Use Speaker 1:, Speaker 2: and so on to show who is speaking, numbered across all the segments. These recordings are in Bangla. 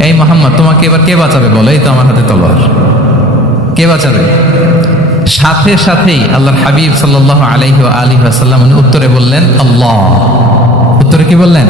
Speaker 1: এই মোহাম্মদ, তোমাকে এবার কে বাঁচাবে বলো? এই তো আমার হাতে তলোয়ার। কে বাঁচাবে? সাথে সাথেই আল্লাহর হাবিব সাল্লাহ আলহি আলী আসাল্লাম উনি উত্তরে বললেন, আল্লাহ। উত্তরে কি বললেন?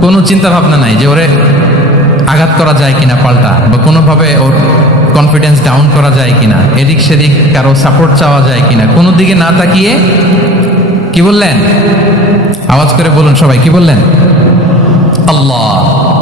Speaker 1: কোনো চিন্তা ভাবনা নাই যে ওরে আঘাত করা যায় কিনা পাল্টা বা কোনোভাবে ওর কনফিডেন্স ডাউন করা যায় কিনা, এদিক সেদিক কারও সাপোর্ট চাওয়া যায় কিনা। কোনো দিকে না তাকিয়ে কি বললেন? আওয়াজ করে বলুন সবাই, কি বললেন? আল্লাহ।